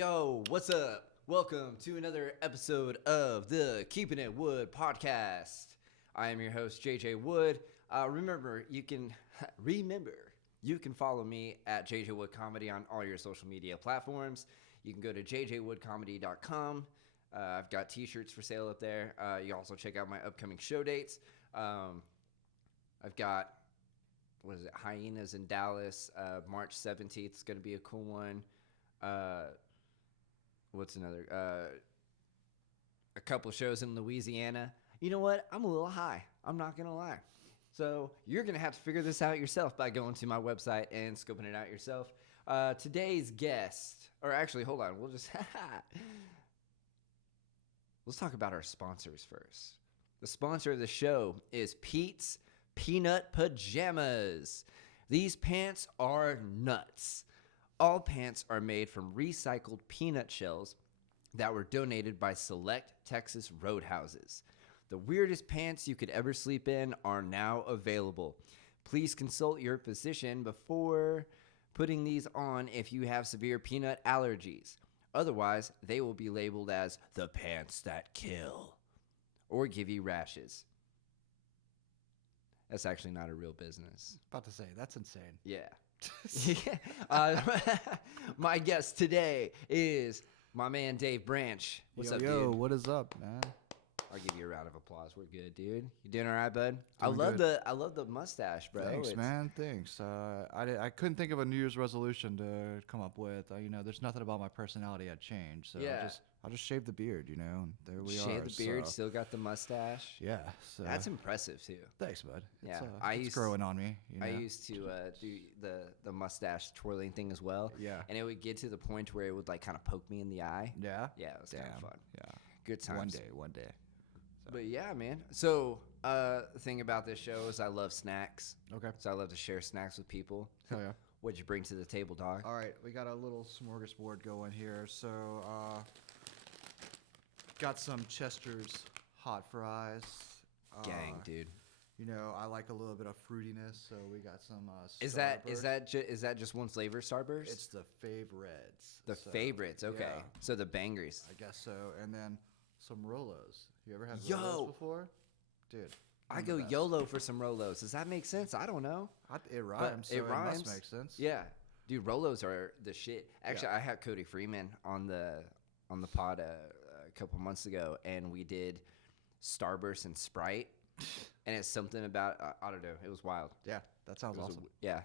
Yo, what's up? Welcome to another episode of the Keeping It Wood podcast. I am your host, JJ Wood. Remember, you can follow me at JJ Wood Comedy on all your social media platforms. You can go to jjwoodcomedy.com. I've got t-shirts for sale up there. You can also check out my upcoming show dates. I've got, Hyenas in Dallas, March 17th. It's going to be a cool one. What's another? A couple shows in Louisiana. You know what? I'm a little high. I'm not going to lie. So you're going to have to figure this out yourself by going to my website and scoping it out yourself. Today's guest, or actually, hold on. We'll just, let's talk about our sponsors first. The sponsor of the show is Pete's Peanut Pajamas. These pants are nuts. All pants are made from recycled peanut shells that were donated by select Texas roadhouses. The weirdest pants you could ever sleep in are now available. Please consult your physician before putting these on if you have severe peanut allergies. Otherwise, they will be labeled as the pants that kill or give you rashes. That's actually not a real business. About to say, that's insane. Yeah. My guest today is my man Dave Branch. What's up, dude? What is up, man? I'll give you a round of applause. We're good, dude. You doing all right, bud? I Doing love the mustache, bro. Thanks, man. Thanks. I couldn't think of a New Year's resolution to come up with. There's nothing about my personality I'd change. So Yeah. I'll just shave the beard, and there we are. Shave the beard, so. still got the mustache. Yeah. So. That's impressive too. Thanks, bud. Yeah, it's growing on me. I used to do the mustache twirling thing as well. Yeah. And it would get to the point where it would like kind of poke me in the eye. Yeah. Yeah, it was kind of fun. Yeah. Good times. One day. So. But yeah, man. So the thing about this show is I love snacks. Okay. So I love to share snacks with people. Hell yeah. What'd you bring to the table, dog? All right, we got a little smorgasbord going here. So, got some Chester's hot fries. Gang, dude. I like a little bit of fruitiness, so we got some. Is that just one flavor, Starburst? It's the favorites. The favorites. Okay. yeah. So the bangers. I guess so, and then some Rolos. You ever had Yo! Rolos before, dude? I go YOLO for some Rolos. Does that make sense? I don't know. It rhymes. So it rhymes. Must make sense. Yeah, dude. Rolos are the shit. Actually, I had Cody Freeman on the pod a couple months ago, and we did Starburst and Sprite, and it's something about I don't know. It was wild. Yeah, that sounds awesome. Yeah.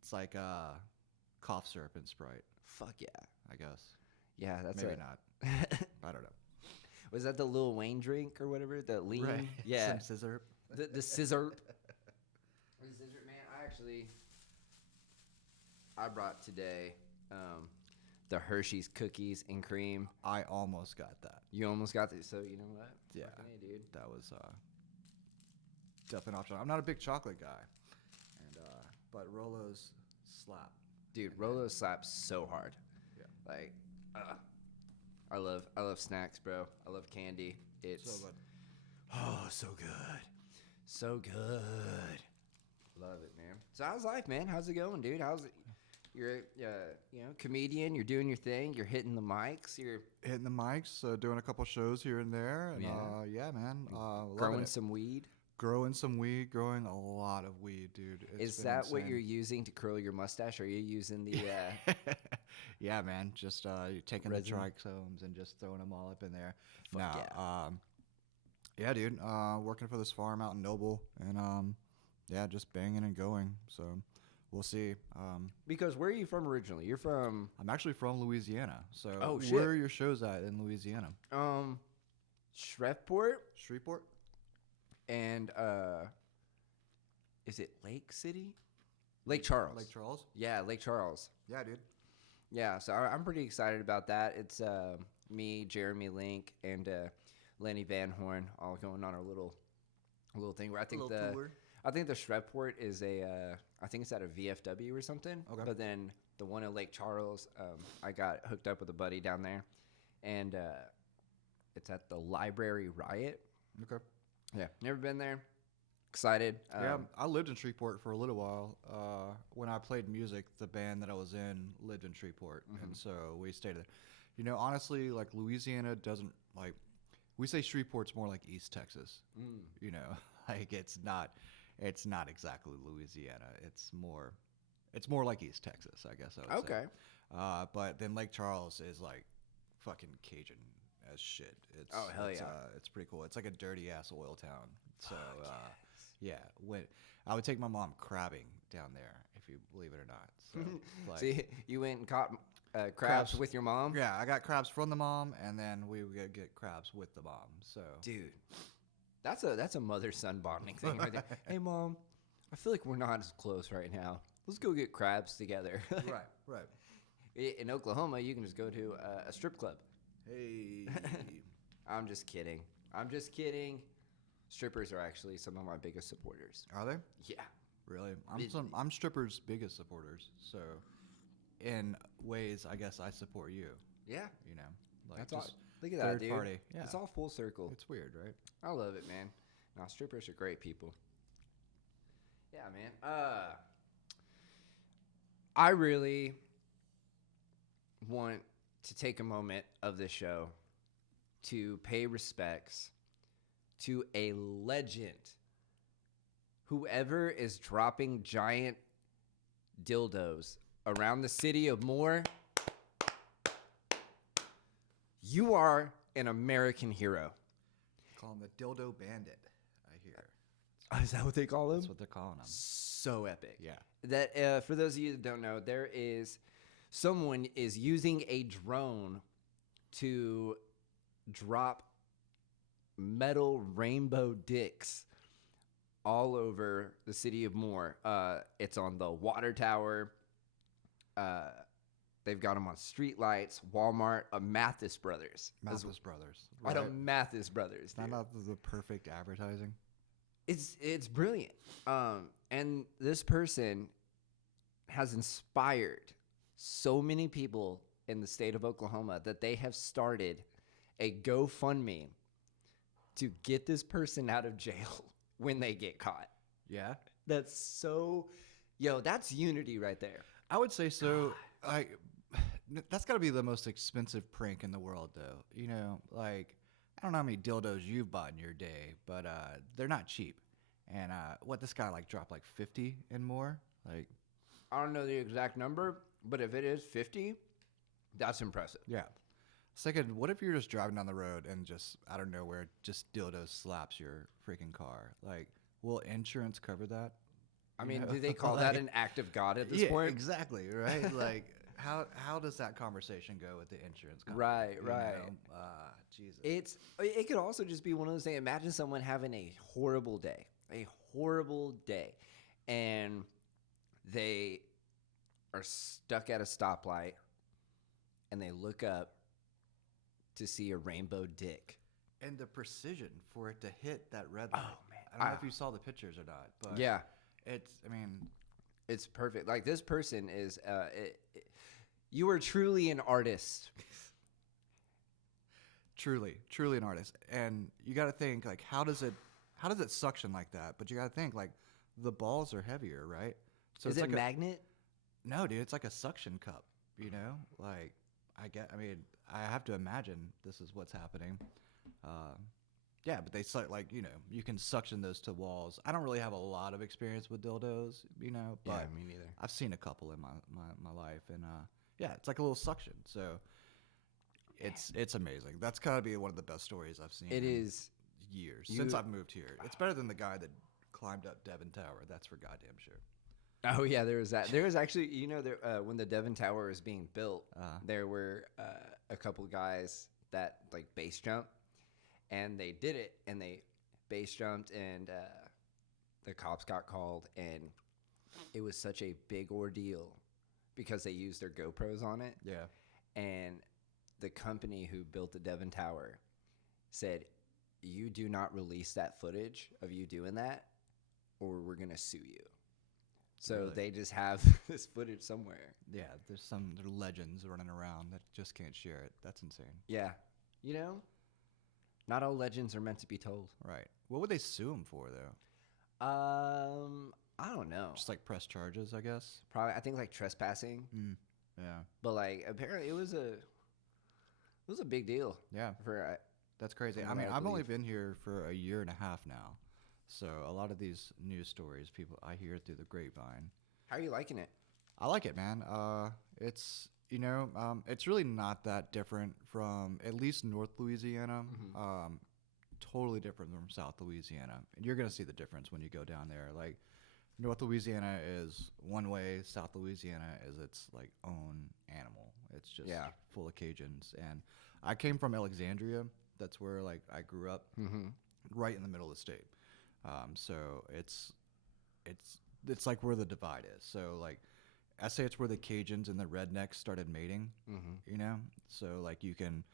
It's like cough syrup and Sprite. Fuck yeah. I guess. Yeah, that's Maybe it. not. I don't know. Was that the Lil Wayne drink or whatever? The lean? Right. Yeah. Some scissor. The scissor. Man, I brought today the Hershey's cookies and cream. I almost got that. You almost got this, so you know what? Yeah, Fucking A, dude. that was definitely an option. I'm not a big chocolate guy, but Rolos slap. Dude, Rolo slaps so hard. Yeah. Like, I love snacks, bro. I love candy. It's So good. Oh, so good. So good. Love it, man. So how's life, man? How's it going, dude? How's it? You're comedian, you're doing your thing, you're hitting the mics, you're Hitting the mics, doing a couple shows here and there, and yeah, man. growing some weed. Growing some weed, growing a lot of weed, dude. Is that what you're using to curl your mustache? Or are you using the Yeah, man. Just taking resin? the trichomes and just throwing them all up in there. Fuck Yeah, dude. Working for this farm out in Noble, and yeah, just banging and going. So we'll see. Because where are you from originally? You're from I'm actually from Louisiana. So shit. where are your shows at in Louisiana? Shreveport Shreveport? and is it Lake City? Lake Charles. Lake Charles? Yeah, Lake Charles. Yeah, dude. Yeah, so I'm pretty excited about that. It's me, Jeremy Link, and Lenny Van Horn all going on our little thing where I think the Shreveport is I think it's at a VFW or something. Okay. But then the one in Lake Charles, I got hooked up with a buddy down there, and it's at the Library Riot. Okay. Yeah, never been there. Excited. Yeah, I lived in Shreveport for a little while. When I played music, the band that I was in lived in Shreveport, and so we stayed there. You know, honestly, like Louisiana doesn't like. We say Shreveport's more like East Texas. You know, like it's not exactly Louisiana. It's more like East Texas, I guess I would say. Okay. But then Lake Charles is like fucking Cajun as shit. Oh, hell it's, yeah. It's pretty cool. It's like a dirty ass oil town. So Yes. yeah, when I would take my mom crabbing down there, if you believe it or not. So like, See, you went and caught crabs Crabs. with your mom? yeah, I got crabs from the mom, and then we would get crabs with the mom. So Dude, that's a mother-son bonding thing right there. Hey, Mom, I feel like we're not as close right now. Let's go get crabs together. right. In Oklahoma, you can just go to a strip club. Hey, I'm just kidding. Strippers are actually some of my biggest supporters. are they Yeah. really? It- I'm strippers' biggest supporters. So in ways, I guess I support you. Yeah. You know, like That's all. just Look at that, third dude. party. Yeah, It's all full circle. it's weird, right? I love it, man. Now, strippers are great people. Yeah, man. I really want to take a moment of this show to pay respects to a legend. Whoever is dropping giant dildos around the city of Moore, you are an American hero. Call him the Dildo Bandit. I hear. Is that what they call him? That's what they're calling him. So epic. Yeah. That for those of you that don't know, someone is using a drone to drop metal rainbow dicks all over the city of Moore. It's on the water tower. They've got them on street lights, Walmart, Mathis Brothers. Mathis Brothers. I know Mathis Brothers. Not Dude. not the perfect advertising. It's brilliant. And this person has inspired so many people in the state of Oklahoma that they have started a GoFundMe to get this person out of jail when they get caught. Yeah. That's that's unity right there. I would say so. That's got to be the most expensive prank in the world, though. You know, like, I don't know how many dildos you've bought in your day, but they're not cheap. And what this guy like dropped like 50 and more, like. I don't know the exact number, but if it is 50, that's impressive. Yeah. Second, what if you're just driving down the road and just out of nowhere, just dildo slaps your freaking car? Like, will insurance cover that? I mean, know? do they call that an act of God at this point? Exactly, right? Like, how does that conversation go with the insurance company? Right. You know? Jesus. It could also just be one of those things. Imagine someone having a horrible day, and they are stuck at a stoplight, and they look up to see a rainbow dick. And the precision for it to hit that red light. Oh, man. I don't know if you saw the pictures or not, but Yeah, it's it's perfect. Like, this person is, you are truly an artist. truly an artist. And you got to think, like, how does it suction like that? But you got to think, like, the balls are heavier, right? So Is it's it like magnet? no, dude, it's like a suction cup, you know? Like, I have to imagine this is what's happening. Yeah, but they like, you know, you can suction those to walls. I don't really have a lot of experience with dildos, you know, but Yeah, me neither. I've seen a couple in my life, and yeah, it's like a little suction. So it's amazing. That's gotta be one of the best stories I've seen. It is. Years since I've moved here. It's better than the guy that climbed up Devon Tower. That's for goddamn sure. Oh yeah, there was that. There was actually, you know, when the Devon Tower was being built, there were a couple guys that like base jump, and they did it, and they base jumped, and the cops got called, and it was such a big ordeal because they used their GoPros on it. Yeah. And the company who built the Devon Tower said, "You do not release that footage of you doing that, or we're gonna sue you." So Really? they just have this footage somewhere. Yeah, there are legends running around that just can't share it. That's insane. Yeah. You know, not all legends are meant to be told. Right. What would they sue him for, though? I don't know. Just like press charges, I guess. Probably, I think like trespassing. Yeah. But like apparently it was It was a big deal Yeah, for that's crazy. from I what mean, I I've only believe. been here for a year and a half now, so a lot of these news stories, people I hear through the grapevine. How are you liking it? I like it, man. It's it's really not that different from at least North Louisiana. Hmm. Totally different from South Louisiana, and you're gonna see the difference when you go down there. Like North Louisiana is one way, South Louisiana is its like own animal. It's just Yeah. full of Cajuns, and I came from Alexandria. That's where like I grew up, Hmm. right in the middle of the state. So it's it's like where the divide is. So like I say it's where the Cajuns and the rednecks started mating, Hmm. you know? So like you can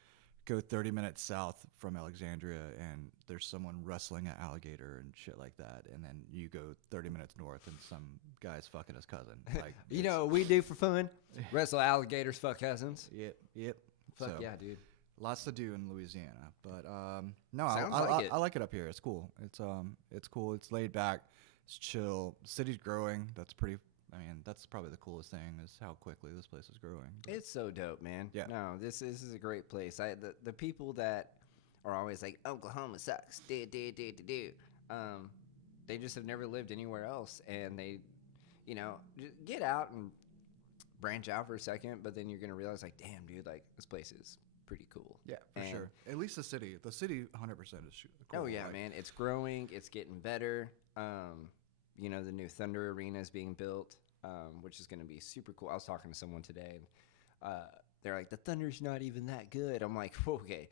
go 30 minutes south from Alexandria and there's someone wrestling an alligator and shit like that. And then you go 30 minutes north and some guy's fucking his cousin. Like You know what we do for fun? Wrestle alligators, fuck cousins. Yep. Fuck So yeah, dude. lots to do in Louisiana. But no, Sounds like it. I like it up here. It's cool. It's cool. It's laid back. It's chill. City's growing. That's pretty. I mean, that's probably the coolest thing is how quickly this place is growing. It's so dope, man. Yeah. No, this is a great place. The people that are always like Oklahoma sucks, they just have never lived anywhere else, and they, just get out and branch out for a second, but then you're gonna realize like, damn, dude, like this place is pretty cool. Yeah, for And- sure. At least the city. The city, 100% is cool. Oh yeah, Like, man, it's growing. It's getting better. The new Thunder Arena is being built, which is going to be super cool. I was talking to someone today, and they're like, "The Thunder's not even that good." I'm like, "Okay,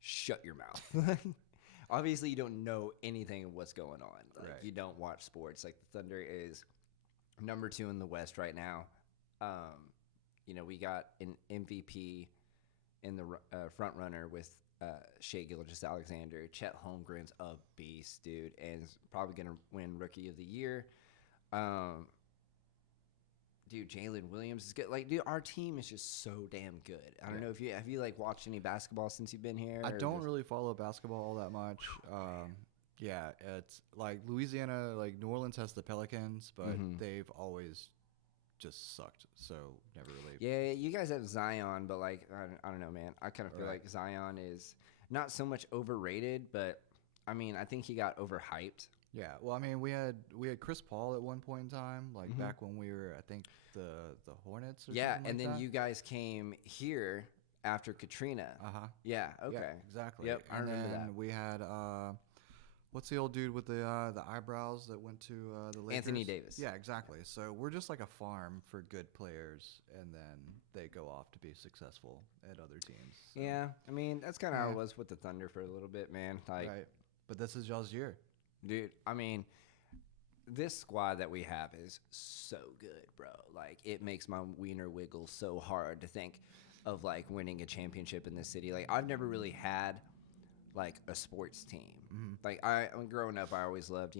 shut your mouth." Obviously, you don't know anything of what's going on. Like, Right. you don't watch sports. Like the Thunder is number 2 in the West right now. We got an MVP in the front runner with Shea Gilgeous-Alexander. Chet Holmgren's a beast, dude, and is probably going to win Rookie of the Year. Dude, Jalen Williams is good. Like, dude, our team is just so damn good. I don't Yeah. know if you have you like watched any basketball since you've been here. I or don't just- really follow basketball all that much. Yeah, it's like Louisiana, like New Orleans has the Pelicans, but Mhm. they've always just sucked. So never really. Yeah, you guys have Zion, but like I don't know, man. I kind of feel Right. like Zion is not so much overrated, but I mean, I think he got overhyped. Yeah, well, I mean, we had Chris Paul at one point in time, like Mhm. back when we were, I think the Hornets. Or Yeah, something and like then that. you guys came here after Katrina. Yeah, okay. Yeah, exactly. Yep, I and remember then that. we had what's the old dude with the eyebrows that went to the Lakers? Anthony Davis. Yeah, exactly. So we're just like a farm for good players, and then they go off to be successful at other teams. So, Yeah, I mean, that's kind of how Yeah. it was with the Thunder for a little bit, man. Like, right. But this is y'all's year. dude, I mean, this squad that we have is so good, bro. Like, it makes my wiener wiggle so hard to think of, like, winning a championship in this city. Like, I've never really had, like, a sports team. Like, when growing up, I always loved,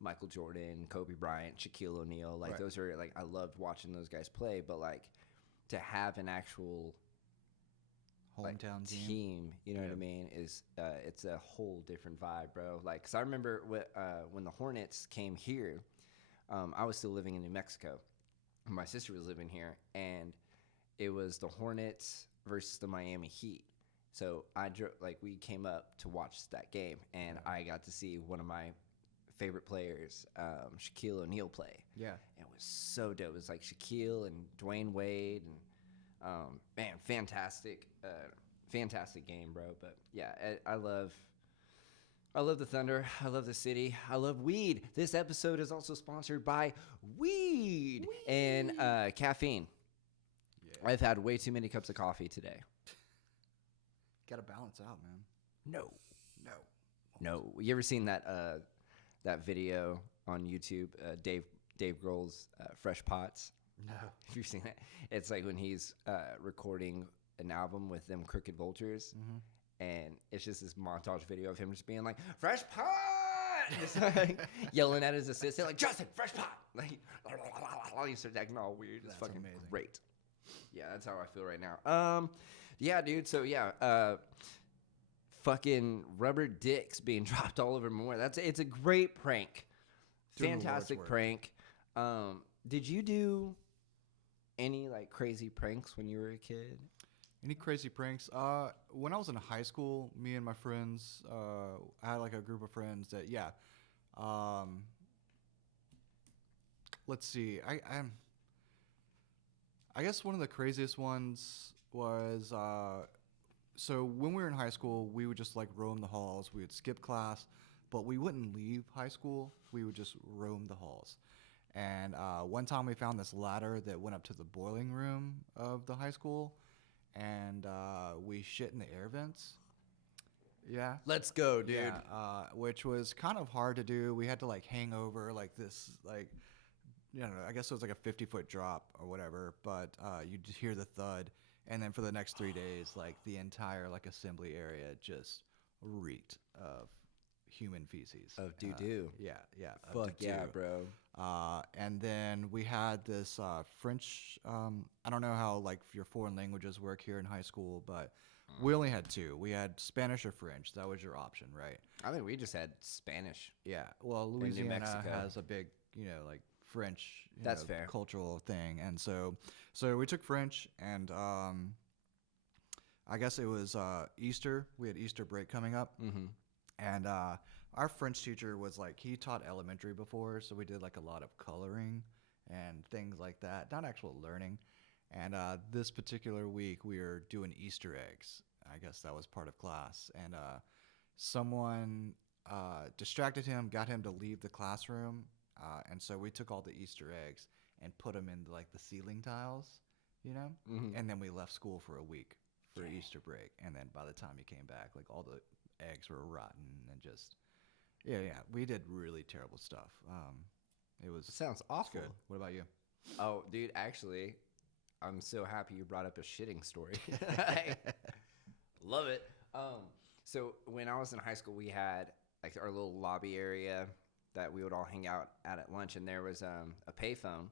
Michael Jordan, Kobe Bryant, Shaquille O'Neal. Like, Right. those are, like, I loved watching those guys play. But, like, to have an actual Hometown team. you know what I Yeah. mean, is it's a whole different vibe, bro. Like, cause I remember when the Hornets came here, I was still living in New Mexico. My sister was living here, and it was the Hornets versus the Miami Heat. So we came up to watch that game, and I got to see one of my favorite players, Shaquille O'Neal, play. Yeah. It was so dope. It was like Shaquille and Dwayne Wade, and man, fantastic game, bro. But yeah, I love the Thunder. I love the city. I love weed. This episode is also sponsored by weed. And caffeine. Yeah. I've had way too many cups of coffee today. Got to balance out, man. No. You ever seen that video on YouTube? Dave Grohl's Fresh Pots. No. Have you seen that? It's like when he's recording an album with them Crooked Vultures, and it's just this montage video of him just being like, "Fresh pot!" Just like yelling at his assistant, like, "Justin, fresh pot!" Like, he starts acting all weird. It's That's fucking amazing. great. Yeah, that's how I feel right now. Yeah, dude. So yeah, fucking rubber dicks being dropped all over more. It's a great prank. Doing the Lord's Fantastic work. prank. Did you do any like crazy pranks when you were a kid? Any crazy pranks? When I was in high school, me and my friends, I had like a group of friends that, yeah. Um, let's see. I guess one of the craziest ones was so when we were in high school, we would just like roam the halls. We would skip class, but we wouldn't leave high school. We would just roam the halls. And one time we found this ladder that went up to the boiling room of the high school, and we shit in the air vents. Yeah. Let's go, dude. Yeah, which was kind of hard to do. We had to like hang over like this, like, you know, I guess it was like a 50-foot drop or whatever, but you just hear the thud, and then for the next 3 days, like the entire like assembly area just reeked of human feces. Of doo-doo. Yeah, yeah. Fuck yeah, bro. And then we had this French. I don't know how like your foreign languages work here in high school, but we only had two. We had Spanish or French. That was your option, right? I think we just had Spanish. Yeah. Well, New Louisiana Mexico. has a big, like French. That's fair. Cultural thing, and so we took French, and I guess it was Easter. We had Easter break coming up, and our French teacher was like, he taught elementary before, so we did like a lot of coloring and things like that, not actual learning. And this particular week, we were doing Easter eggs. I guess that was part of class. And someone distracted him, got him to leave the classroom. And so we took all the Easter eggs and put them into like the ceiling tiles, And then we left school for a week for Easter break. And then by the time he came back, like all the eggs were rotten and just... Yeah, we did really terrible stuff. It sounds awful. Good. What about you? Oh, dude, actually, I'm so happy you brought up a shitting story. Love it. So when I was in high school, we had like our little lobby area that we would all hang out at lunch, and there was a payphone,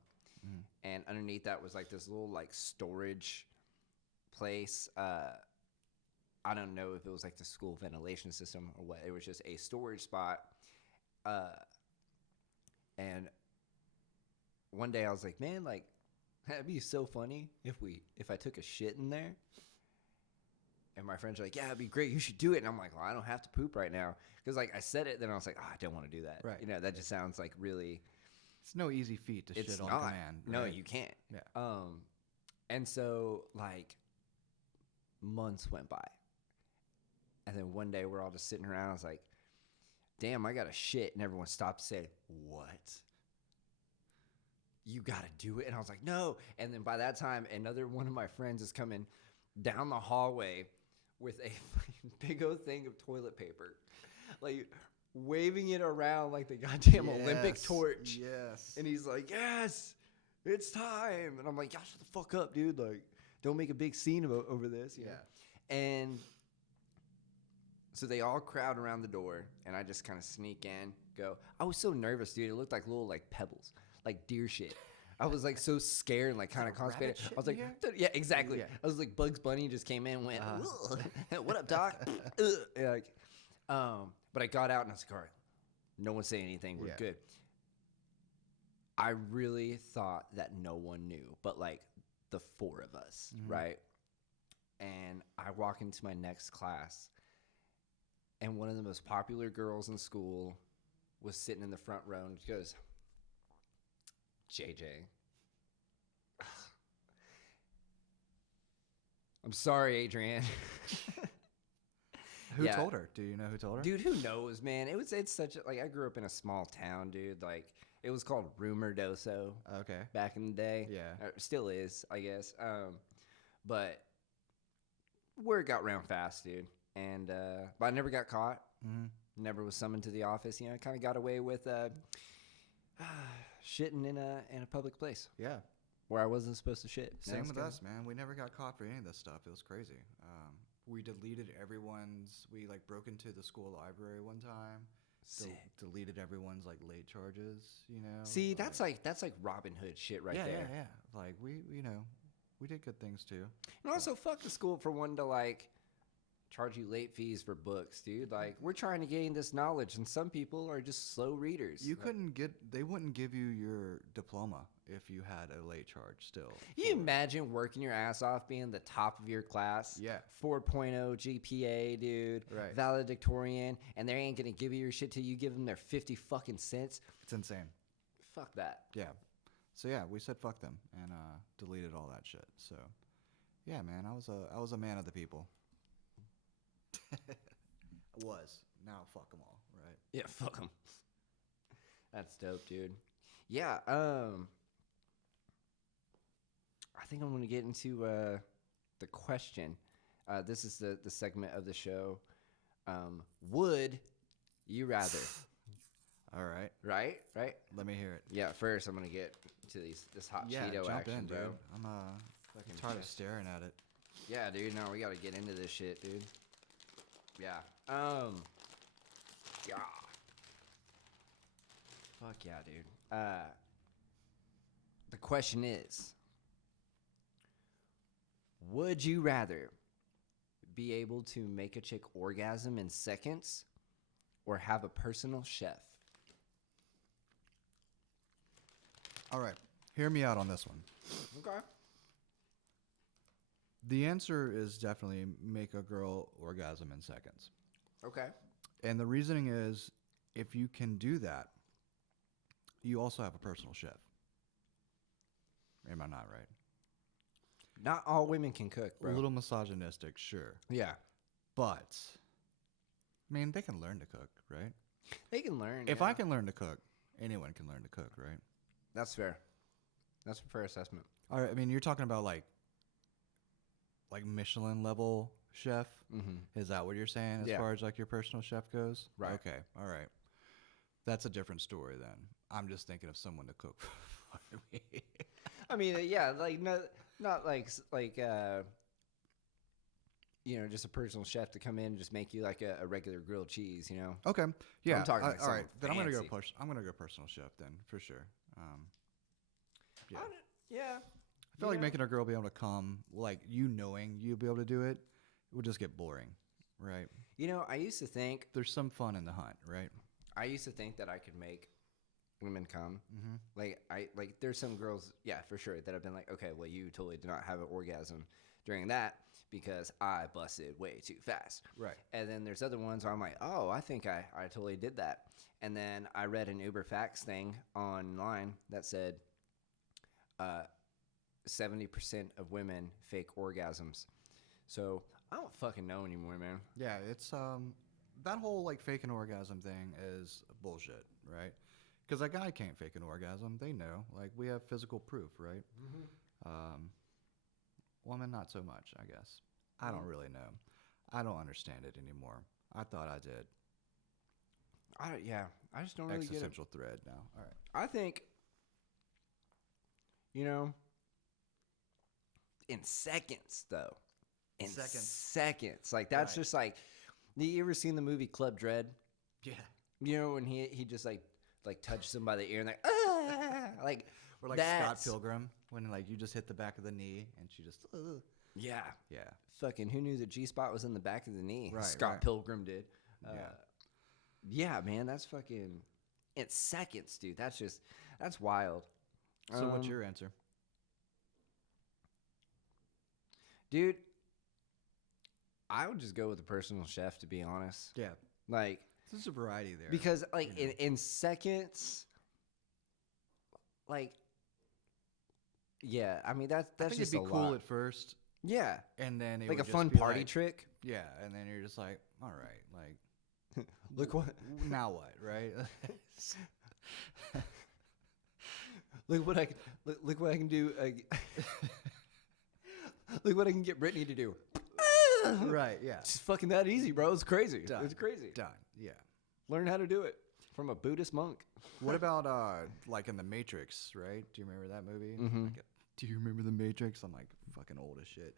and underneath that was like this little like storage place. I don't know if it was like the school ventilation system or what. It was just a storage spot. And one day I was like, man, like, that'd be so funny if I took a shit in there. And my friends are like, yeah, it'd be great. You should do it. And I'm like, well, I don't have to poop right now. Because like I said it, then I was like, I don't want to do that. Right. That just sounds like really... It's no easy feat to shit on not. command. No, right? you can't. Yeah. And so like months went by. And then one day we're all just sitting around. I was like, damn, I got to shit. And everyone stopped and said, what? You got to do it? And I was like, no. And then by that time, another one of my friends is coming down the hallway with a big old thing of toilet paper. Like waving it around like the goddamn Olympic torch. Yes. And he's like, yes, it's time. And I'm like, y'all shut the fuck up, dude. Like, don't make a big scene over this. You know? And... so they all crowd around the door, and I just kind of sneak in, go. I was so nervous, dude. It looked like little, like, pebbles, like deer shit. I was, like, so scared and, like, kind of constipated. I was like, yeah, exactly. Yeah. I was like, Bugs Bunny just came in and went, what up, Doc? Like, but I got out, and I was like, all right, no one say anything. We're good. I really thought that no one knew, but, like, the four of us, right? And I walk into my next class, and one of the most popular girls in school was sitting in the front row, and she goes, JJ, I'm sorry, Adrian. Who told her? Do you know who told her? Dude, who knows, man? It's such a, like, I grew up in a small town, dude. Like, it was called Rumordoso. Okay. Back in the day. Yeah. Still is, I guess. But word got around fast, dude. And but I never got caught. Never was summoned to the office. I kind of got away with shitting in a public place. Yeah, where I wasn't supposed to shit. Same with us, man. We never got caught for any of this stuff. It was crazy. We deleted everyone's. We like broke into the school library one time. Deleted everyone's like late charges. See, that's like Robin Hood shit right there. Yeah. Like we did good things too. And also, fuck the school for wanting to like charge you late fees for books, dude. Like, we're trying to gain this knowledge, and some people are just slow readers. They wouldn't give you your diploma if you had a late charge still. You imagine working your ass off, being the top of your class. Yeah. 4.0 GPA, dude. Right. Valedictorian, and they ain't gonna give you your shit till you give them their 50 fucking cents. It's insane. Fuck that. Yeah. So yeah, we said fuck them and deleted all that shit. So yeah, man, I was a man of the people. I was. Now fuck them all, right? Yeah, fuck them. That's dope, dude. Yeah, I think I'm gonna get into the question. This is the segment of the show. Would you rather? All right. Right? Let me hear it. Yeah, first I'm gonna get to this hot Cheeto jump action, in, bro. dude. I'm fucking tired of staring at it. Yeah, dude. No, we gotta get into this shit, dude. Yeah. Yeah. Fuck yeah, dude. The question is, would you rather be able to make a chick orgasm in seconds or have a personal chef? All right. Hear me out on this one. Okay. The answer is definitely make a girl orgasm in seconds. Okay. And the reasoning is if you can do that, you also have a personal chef. Am I not right? Not all women can cook, bro. A little misogynistic, sure. Yeah. But, I mean, they can learn to cook, right? They can learn. If yeah. I can learn to cook, anyone can learn to cook, right? That's fair. That's a fair assessment. All right. I mean, you're talking about like Michelin level chef. Mm-hmm. Is that what you're saying as Yeah. far as like your personal chef goes? Right. Okay. All right. That's a different story then. I'm just thinking of someone to cook for me. I mean, yeah, like not like just a personal chef to come in and just make you like a regular grilled cheese, you know? Okay. Yeah. I'm talking like all right. something Then I'm gonna fancy. I'm gonna go personal chef then for sure. Yeah. Yeah. I feel like making a girl be able to come, like you knowing you'll be able to do it, it would just get boring, right? You know, I used to think There's some fun in the hunt, right? that I could make women come. Mm-hmm. Like there's some girls, yeah, for sure, that have been like, okay, well, you totally did not have an orgasm during that because I busted way too fast. Right. And then there's other ones where I'm like, oh, I think I totally did that. And then I read an Uber Facts thing online that said 70% of women fake orgasms. So I don't fucking know anymore, man. Yeah, it's that whole like fake an orgasm thing is bullshit, right? Because a guy can't fake an orgasm. They know. Like we have physical proof, right? Mm-hmm. Women not so much, I guess. I don't really know. I don't understand it anymore. I thought I did. I just don't really get it. Existential thread now. All right. I think, you know, in seconds though. In seconds. Like that's Right. just like, you ever seen the movie Club Dread? Yeah. You know, when he just like touches him by the ear and like Or like Scott Pilgrim when like you just hit the back of the knee and she just. Yeah. Yeah. Fucking who knew the G-spot was in the back of the knee? Right, Scott right. Pilgrim did. Yeah. Yeah, man, that's fucking in seconds, dude. That's wild. So what's your answer? Dude, I would just go with the personal chef, to be honest. Yeah. Like, There's a variety there. because like you know. in seconds, like, yeah, I mean that's I think just it'd be a cool lot. at first, Yeah, and then it like a would fun just be party like- trick. Yeah, and then you're just like, all right, like, Look what now what, right? look what I can look what I can do. Look what I can get Brittany to do. Right, yeah. It's fucking that easy, bro. It's crazy. Done. It's crazy. Done. Yeah. Learn how to do it from a Buddhist monk. What about like in the Matrix, right? Do you remember that movie? Mhm. Like, do you remember the Matrix? I'm like fucking old as shit.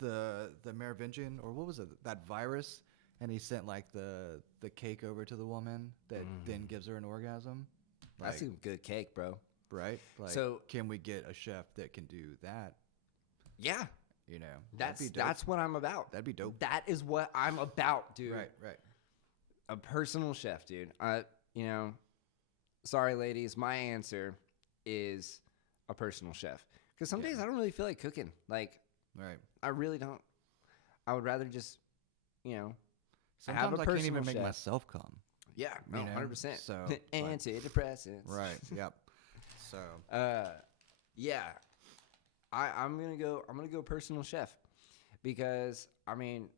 The Merovingian, or what was it? That virus, and he sent like the cake over to the woman that then gives her an orgasm. Like, That's some good cake, bro. right? Like, So- can we get a chef that can do that? Yeah, You know, that'd be dope. that's what I'm about. That'd be dope. That is what I'm about, dude. Right, right. A personal chef, dude. You know, sorry, ladies. My answer is a personal chef. Because some days I don't really feel like cooking. Like, Right. I really don't. I would rather just, you know, Sometimes have a I can't even personal make chef. myself come. Yeah, no, You know? 100%. So, but- Antidepressants. Right. Yep. So. Yeah, I'm gonna go personal chef because I mean,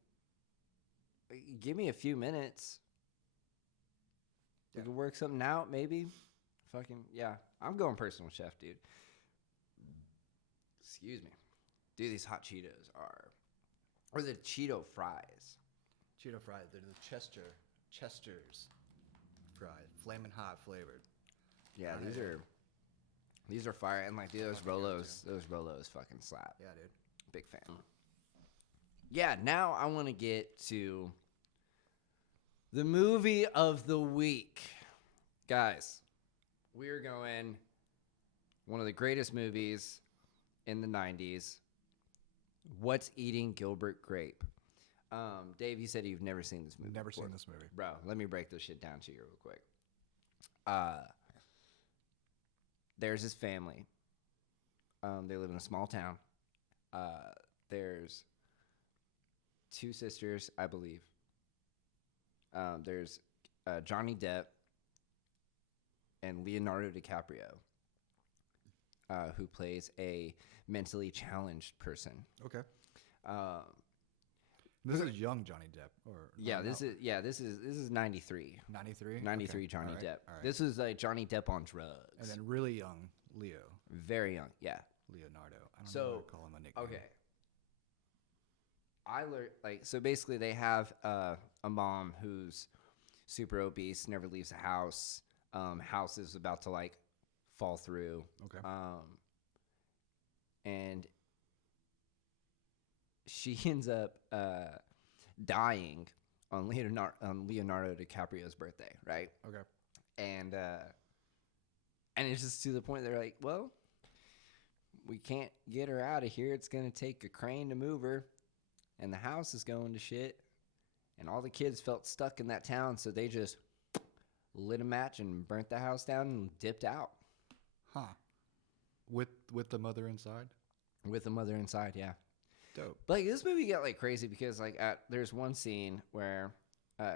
give me a few minutes. We Yeah. could work something out, maybe. Fucking yeah, I'm going personal chef, dude. Excuse me, dude. These hot Cheetos or the Cheeto fries. Cheeto fries. They're the Chester's fries, flaming hot flavored. Yeah, I know. these are fire, and like dude, those Fucking go-to. Those Rolos fucking slap. Yeah, dude. Big fan. Yeah, now I want to get to the movie of the week. Guys, we're going one of the greatest movies in the 90s. What's Eating Gilbert Grape? Dave, you said you've never seen this movie. Never before. seen this movie. Bro, let me break this shit down to you real quick. There's this family. They live in a small town. There's 2 sisters, I believe. There's Johnny Depp and Leonardo DiCaprio, who plays a mentally challenged person. Okay. Um, This is young Johnny Depp, or this is 93. 93. 93 Okay. Johnny All right. Depp. All right. This is like Johnny Depp on drugs. And then really young Leo, Very young, yeah. Leonardo. I don't know So, how to call him a nickname. okay. I learned so basically they have a mom who's super obese, never leaves the house. House is about to like fall through. Okay. And she ends up dying on Leonardo DiCaprio's birthday, right? Okay. And it's just to the point they're like, well, we can't get her out of here. It's gonna take a crane to move her, and the house is going to shit. And all the kids felt stuck in that town, so they just lit a match and burnt the house down and dipped out Huh. With the mother inside. with the mother inside. Yeah. Dope. But like, this movie got like crazy because like there's one scene where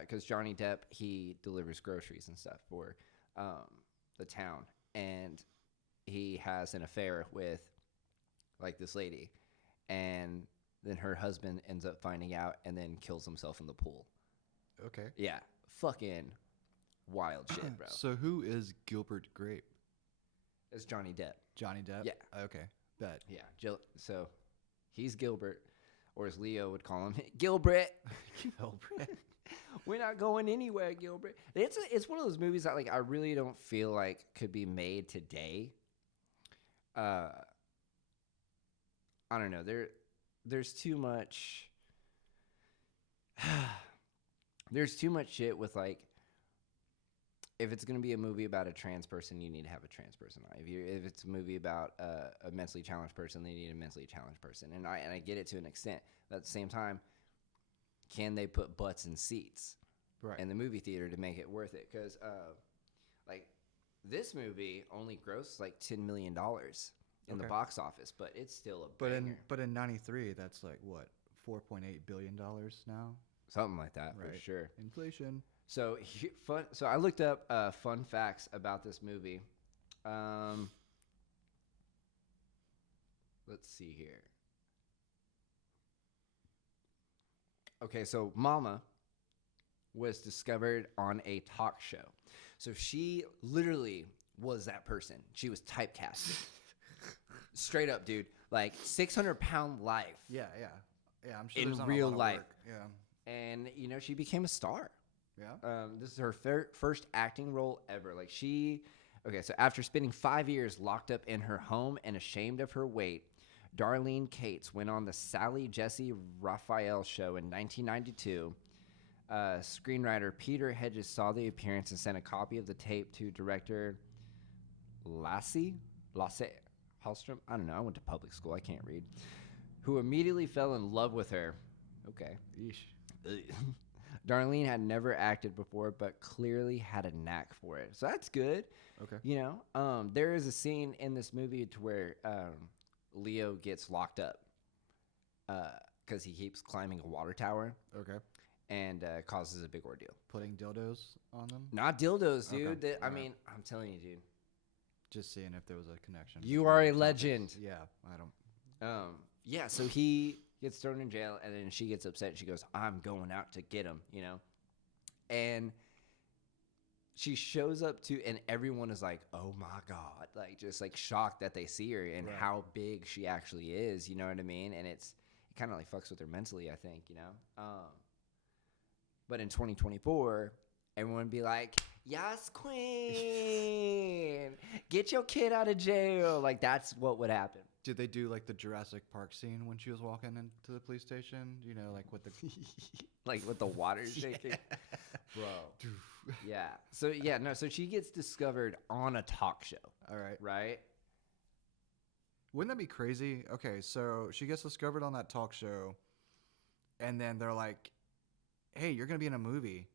because Johnny Depp, he delivers groceries and stuff for the town, and he has an affair with like this lady, and then her husband ends up finding out and then kills himself in the pool. Okay. Yeah, fucking wild shit, bro. So who is Gilbert Grape? It's Johnny Depp. Johnny Depp. Yeah. Okay. Bet. Yeah, so he's Gilbert, or as Leo would call him, Gilbert. Gilbert. We're not going anywhere, Gilbert. It's one of those movies that like I really don't feel like could be made today. I don't know. There's too much. There's too much shit with like. If it's gonna be a movie about a trans person, you need to have a trans person on. If it's a movie about a mentally challenged person, they need a mentally challenged person. And I get it to an extent. But at the same time, can they put butts in seats Right. in the movie theater to make it worth it? Because like this movie only grossed like $10 million in the Okay. box office, but it's still a But banger. in '93, that's like what, $4.8 billion now. Something like that for Right. sure. Inflation. So So I looked up fun facts about this movie. Let's see here. Okay, so Mama was discovered on a talk show. So she literally was that person. She was typecasted. Straight up, dude. Like 600-pound life. Yeah. I'm sure In there's not real a lot of life. work. Yeah. And, she became a star. Yeah. This is her first acting role ever. So after spending 5 years locked up in her home and ashamed of her weight, Darlene Cates went on the Sally Jesse Raphael show in 1992. Screenwriter Peter Hedges saw the appearance and sent a copy of the tape to director Lasse Hallstrom. I don't know. I went to public school. I can't read. Who immediately fell in love with her. Okay. Yeesh. Darlene had never acted before, but clearly had a knack for it. So that's good. Okay. There is a scene in this movie to where Leo gets locked up because he keeps climbing a water tower Okay. and causes a big ordeal. Putting dildos on them. Not dildos, dude. Okay. I Alright. mean, I'm telling you, dude. Just seeing if there was a connection. You between are the a topics. legend. Yeah, I don't. Yeah, so he gets thrown in jail, and then she gets upset. She goes, I'm going out to get him, And she shows up and everyone is like, oh my God. Like, just like shocked that they see her and Right. how big she actually is, you know what I mean? And it kind of like fucks with her mentally, I think, But in 2024, everyone would be like, yes, queen, get your kid out of jail. Like, that's what would happen. Did they do like the Jurassic Park scene when she was walking into the police station? Like with the Like with the water shaking. Bro. Yeah. So so she gets discovered on a talk show. All right. Right? Wouldn't that be crazy? Okay, so she gets discovered on that talk show, and then they're like, "Hey, you're gonna be in a movie,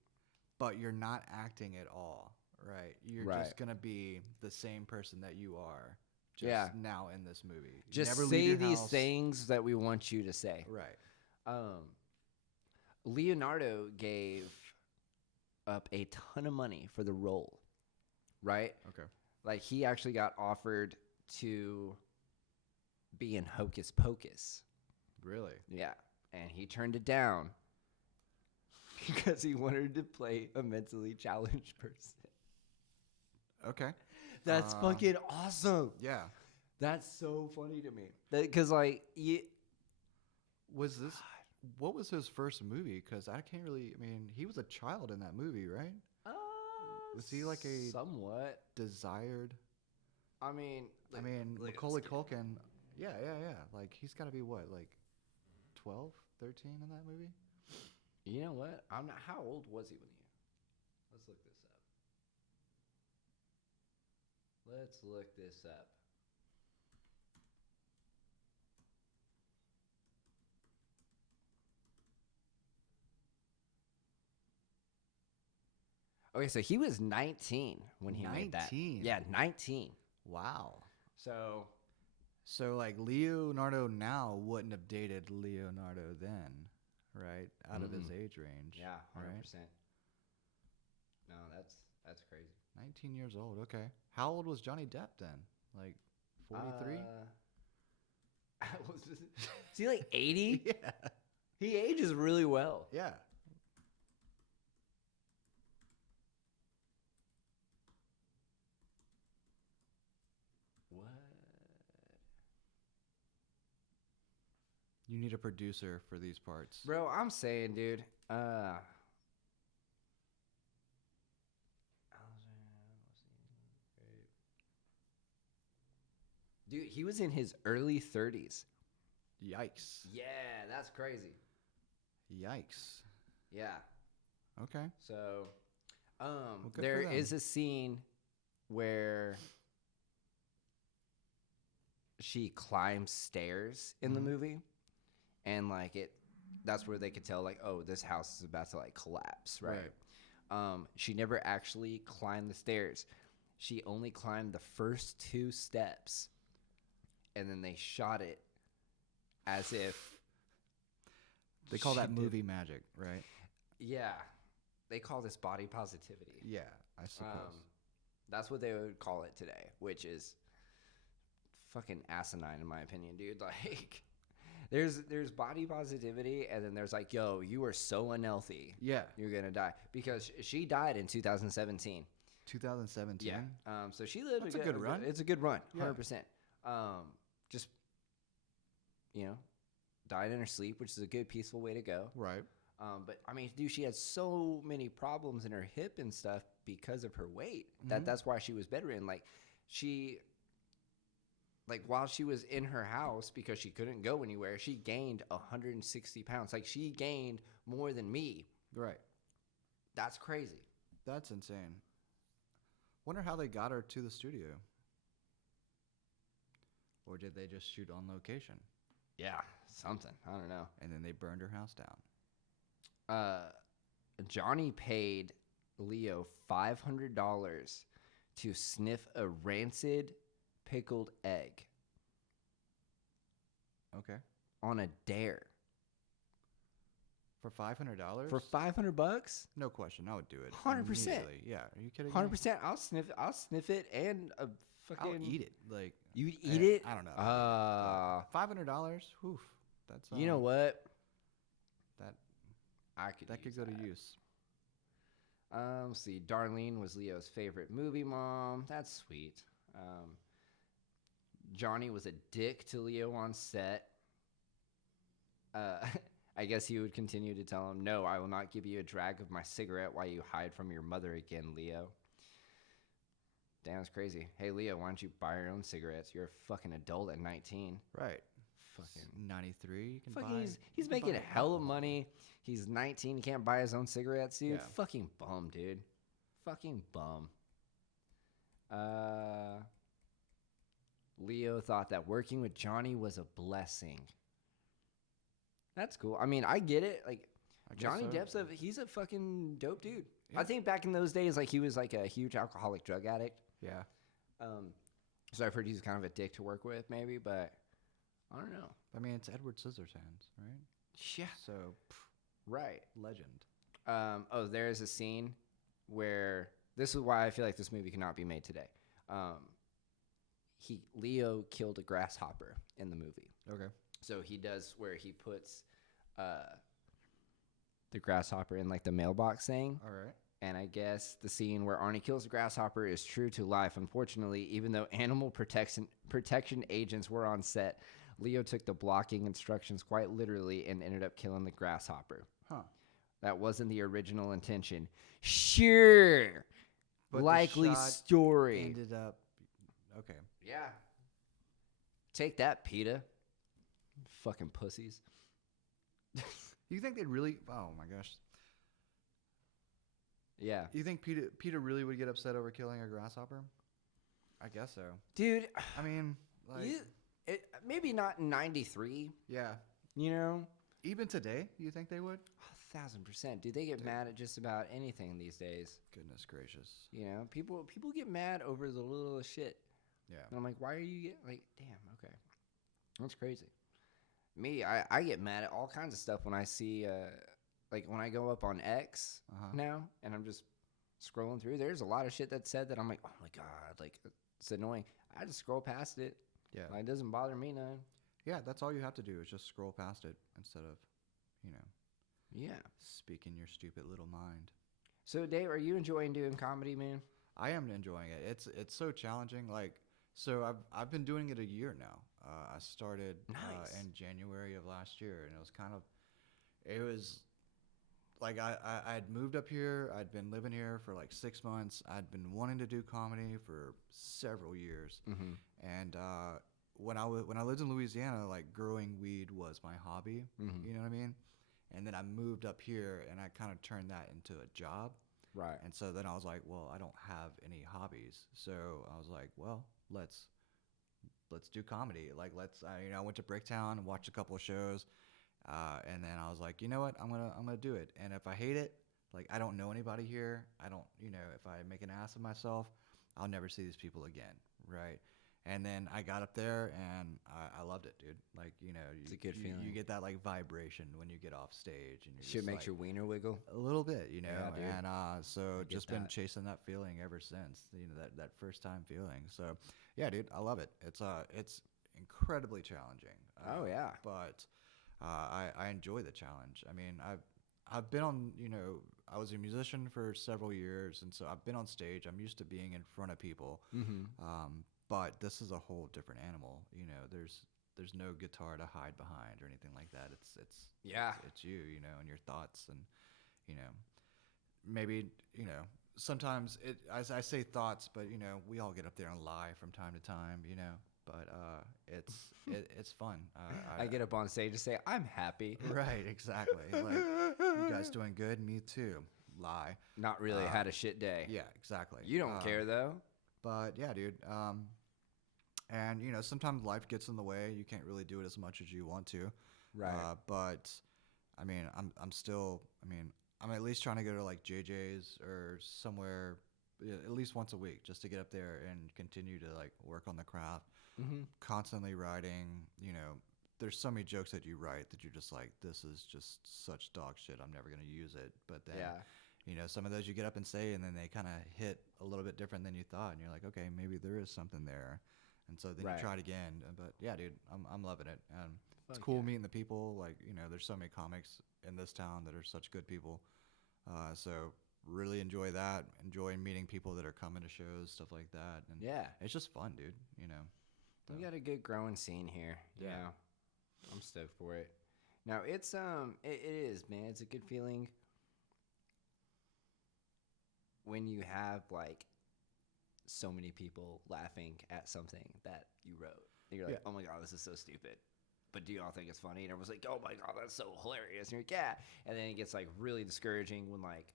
but you're not acting at all, right? You're just gonna be the same person that you are." Just now in this movie. Just Never leave say your these house. things that we want you to say. Right. Leonardo gave up a ton of money for the role, right? Okay. Like, he actually got offered to be in Hocus Pocus. Really? Yeah. And he turned it down because he wanted to play a mentally challenged person. Okay. That's fucking awesome. Yeah. That's so funny to me. Because, like, Was this? What was his first movie? Because I can't really. I mean, he was a child in that movie, right? Was he like a somewhat desired? I mean, Macaulay Culkin. Yeah. Like he's got to be what, like 12, 13 in that movie? You know what? I'm not. How old was he when he? Let's look this up. Okay, so he was 19 when he made that. 19? Yeah, 19. Wow. So like Leonardo now wouldn't have dated Leonardo then, right? Out of his age range. yeah, 100%. Right? No, that's crazy. 19 years old. Okay. How old was Johnny Depp then? Like 43? Is he like 80? Yeah. He ages really well. Yeah. What? You need a producer for these parts. Bro, I'm saying, dude. Dude, he was in his early 30s. Yikes. Yeah, that's crazy. Yikes. Yeah. Okay. So, good for there them. is a scene where she climbs stairs in the movie, and like that's where they could tell like, oh, this house is about to like collapse, right? She never actually climbed the stairs. She only climbed the first 2 steps, and then they shot it as if They call she that did- movie magic, right? Yeah, they call this body positivity. Yeah, I suppose. That's what they would call it today, which is fucking asinine in my opinion, dude. Like, there's body positivity, and then there's like, yo, you are so unhealthy, Yeah. you're gonna die, because she died in 2017. 2017. Yeah. So she lived. That's a good run. It's a good run, Yeah. 100%. Just died in her sleep, which is a good peaceful way to go. Right. But I mean, dude, she had so many problems in her hip and stuff because of her weight. That's why she was bedridden. Like while she was in her house, because she couldn't go anywhere, she gained 160 pounds. Like, she gained more than me. Right. That's crazy. That's insane. Wonder how they got her to the studio. Or did they just shoot on location? Yeah, something. I don't know. And then they burned her house down. Johnny paid Leo $500 to sniff a rancid pickled egg Okay. on a dare. For $500? For $500? No question, I would do it. 100%. immediately. Yeah, are you kidding me? 100%. I'll sniff it and a fucking. I'll eat it. Like You'd eat it? I don't know. $500? Oof. That's You know what? that I could that could use go to that. use. Let's see. Darlene was Leo's favorite movie mom. That's sweet. Johnny was a dick to Leo on set. I guess he would continue to tell him, "No, I will not give you a drag of my cigarette while you hide from your mother again, Leo." Damn, it's crazy. Hey, Leo, why don't you buy your own cigarettes? You're a fucking adult at 19. Right. Fucking 93. You can Fucking, buy. he's you can making buy a hell of alcohol. money. He's 19. He can't buy his own cigarettes, dude. Yeah. Fucking bum, dude. Fucking bum. Leo thought that working with Johnny was a blessing. That's cool. I mean, I get it. Like, I guess Johnny so. Depp's he's a fucking dope dude. Yeah. I think back in those days, like, he was like a huge alcoholic drug addict. Yeah. So I've heard he's kind of a dick to work with, maybe, but I don't know. I mean, it's Edward Scissorhands, right? Yeah. So, Right. legend. There's a scene where this is why I feel like this movie cannot be made today. Leo killed a grasshopper in the movie. Okay. So he does where he puts the grasshopper in like the mailbox thing. All right. And I guess the scene where Arnie kills the grasshopper is true to life. Unfortunately, even though animal protection agents were on set, Leo took the blocking instructions quite literally and ended up killing the grasshopper. Huh. That wasn't the original intention. Sure. But the Likely shot story. Ended up. Okay. Yeah. Take that, PETA. Fucking pussies. You think they'd really? Oh my gosh. Yeah. You think Peter really would get upset over killing a grasshopper? I guess so. Dude, I mean, like, maybe not in 93, yeah. you know? Even today, you think they would? 1,000%. Dude, they get mad at just about anything these days. Goodness gracious. You know, people get mad over the littlest shit. Yeah. And I'm like, why are you like, damn, okay. That's crazy. Me, I get mad at all kinds of stuff when I see, like when I go up on X now and I'm just scrolling through, there's a lot of shit that's said that I'm like, oh my God, like it's annoying. I just scroll past it. Yeah. Like, it doesn't bother me none. Yeah, that's all you have to do is just scroll past it instead of, Yeah. speaking your stupid little mind. So Dave, are you enjoying doing comedy, man? I am enjoying it. It's so challenging. Like, so I've been doing it a year now. I started Nice. in January of last year, and it was like I had moved up here. I'd been living here for like 6 months. I'd been wanting to do comedy for several years, Mm-hmm. and when I lived in Louisiana, like growing weed was my hobby. Mhm. You know what I mean? And then I moved up here, and I kind of turned that into a job. Right. And so then I was like, well, I don't have any hobbies. So I was like, well, let's do comedy. Like, I went to Bricktown and watched a couple of shows. And then I was like, you know what? I'm going to do it. And if I hate it, like, I don't know anybody here. I don't, if I make an ass of myself, I'll never see these people again. Right. And then I got up there and I loved it, dude. Like, It's a good feeling. You get that like vibration when you get off stage, and you're Shit just makes like, your wiener wiggle. a little bit, Yeah, dude. and so get just been that. chasing that feeling ever since, that first time feeling. So yeah, dude, I love it. It's incredibly challenging. Oh, yeah. But I enjoy the challenge. I mean, I've been on, I was a musician for several years, and so I've been on stage. I'm used to being in front of people. Mm-hmm. But this is a whole different animal. There's no guitar to hide behind or anything like that. It's Yeah. it's you, and your thoughts, and maybe sometimes as I say thoughts, but we all get up there and lie from time to time, but it's fun. I get up on stage and say, I'm happy. Right, exactly. Like, you guys doing good? Me too. Lie. Not really had a shit day. Yeah, exactly. You don't care, though. But yeah, dude. And sometimes life gets in the way. You can't really do it as much as you want to. Right. But I mean, I'm still. I mean, I'm at least trying to go to like JJ's or somewhere at least once a week just to get up there and continue to like work on the craft. Mm-hmm. Constantly writing, there's so many jokes that you write that you're just like, this is just such dog shit. I'm never going to use it. But then, Yeah. some of those you get up and say, and then they kind of hit a little bit different than you thought. And you're like, okay, maybe there is something there. And so then Right. you try it again. But yeah, dude, I'm loving it. And it's Fuck cool yeah. meeting the people. Like, there's so many comics in this town that are such good people. So really enjoy that. Enjoy meeting people that are coming to shows, stuff like that. And Yeah. it's just fun, dude. So. We got a good growing scene here. Yeah. I'm stoked for it. Now it's it is, man. It's a good feeling when you have like so many people laughing at something that you wrote. And you're like, oh my god, this is so stupid. But do y'all think it's funny? And everyone's like, oh my god, that's so hilarious. And you're like, yeah. And then it gets like really discouraging when like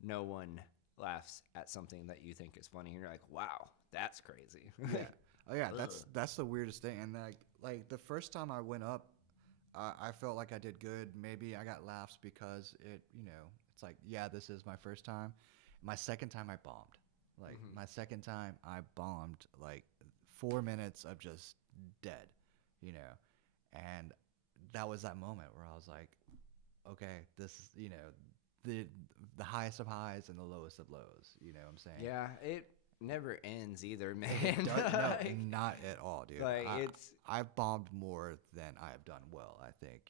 no one laughs at something that you think is funny. And you're like, wow, that's crazy. Yeah. Oh yeah, Ugh. that's the weirdest thing. And like the first time I went up, I felt like I did good. Maybe I got laughs because it's like, yeah, this is my first time. My second time I bombed. Like my second time I bombed like 4 minutes of just dead, and that was that moment where I was like, okay, this, the highest of highs and the lowest of lows. You know what I'm saying? Yeah, it never ends either, man. No, not at all, dude. Like I've bombed more than I have done well, I think,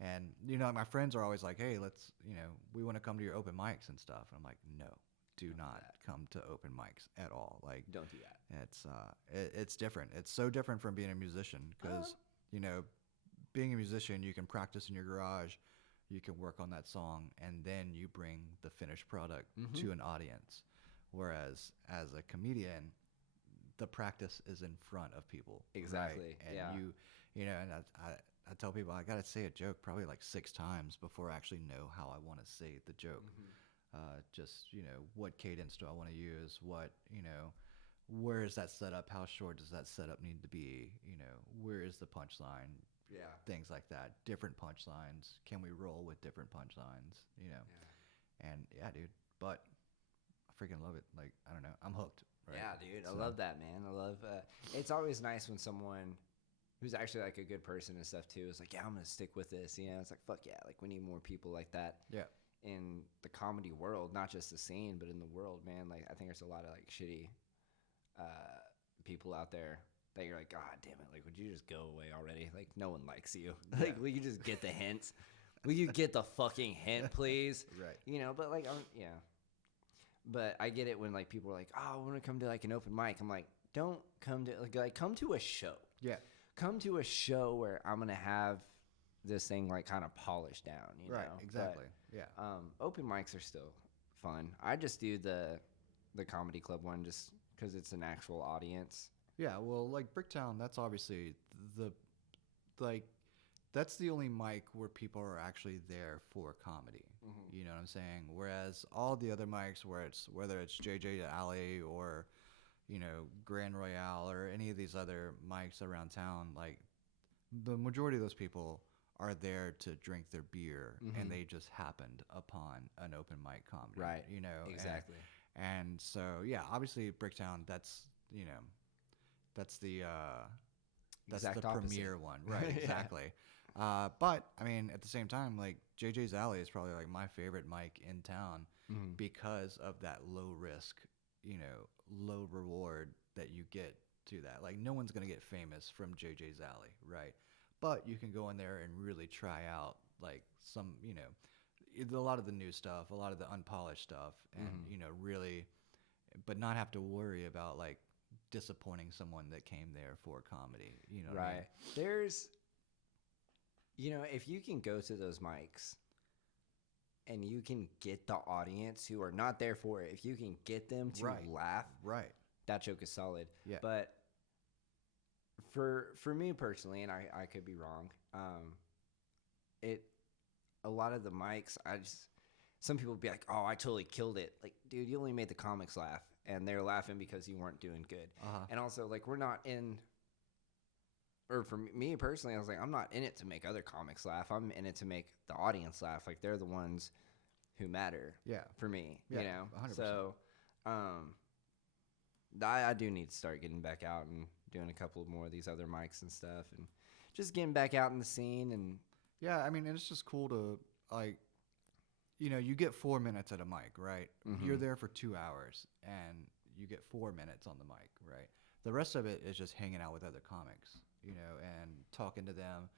and my friends are always like, hey, let's, we want to come to your open mics and stuff. And I'm like, no, do not come to open mics at all. Like, don't do that. It's different. It's so different from being a musician because being a musician, you can practice in your garage, you can work on that song, and then you bring the finished product to an audience. Whereas as a comedian, the practice is in front of people. Exactly. Right? And and I tell people I got to say a joke probably like 6 times before I actually know how I want to say the joke. Just, what cadence do I want to use? What, where is that setup? How short does that setup need to be? Where is the punchline? Yeah. Things like that. Different punchlines. Can we roll with different punchlines? Yeah. And yeah, dude. But I freaking love it. Like, I don't know. I'm hooked. Right? Yeah, dude. I love that, man. I love it's always nice when someone who's actually like a good person and stuff too is like, yeah, I'm going to stick with this. It's like, fuck yeah. Like we need more people like that. Yeah. In the comedy world, not just the scene, but in the world, man. Like I think there's a lot of like shitty people out there that you're like, God damn it, like would you just go away already? Like no one likes you. Like will you just get the hint? Will you get the fucking hint, please? Right. But like yeah. But I get it when like people are like, oh, I want to come to like an open mic. I'm like, don't come to like come to a show. Yeah. Come to a show where I'm gonna have this thing like kind of polished down, right, exactly. But, yeah. Open mics are still fun. I just do the comedy club one just because it's an actual audience. Yeah, well, like Bricktown, that's obviously that's the only mic where people are actually there for comedy. You know what I'm saying? Whereas all the other mics, whether it's JJ Alley or Grand Royale or any of these other mics around town, like the majority of those people are there to drink their beer, and they just happened upon an open mic comedy. Right. Exactly. And so, yeah, obviously Bricktown, that's the Exact premier one. Right, exactly. But, I mean, at the same time, like, JJ's Alley is probably, like, my favorite mic in town because of that low risk, low reward that you get to that. Like, no one's going to get famous from JJ's Alley, right? But you can go in there and really try out, like, some, a lot of the new stuff, a lot of the unpolished stuff, and, really, but not have to worry about, like, disappointing someone that came there for comedy, what I mean? There's, if you can go to those mics and you can get the audience who are not there for it, if you can get them to laugh, right, that joke is solid. Yeah. But for me personally, and I could be wrong, a lot of the mics, some people be like, oh, I totally killed it. Like, dude, you only made the comics laugh, and they're laughing because you weren't doing good. And also, like, we're not in, or for me personally, I was like, I'm not in it to make other comics laugh. I'm in it to make the audience laugh. Like, they're the ones who matter. Yeah. For me, Yeah, you know. 100%. So, I do need to start getting back out and doing a couple more of these other mics and stuff, and just getting back out in the scene. And Yeah, I mean, and it's just cool to like, you get 4 minutes at a mic, right? You're there for 2 hours, and you get 4 minutes on the mic, right? The rest of it is just hanging out with other comics, and talking to them,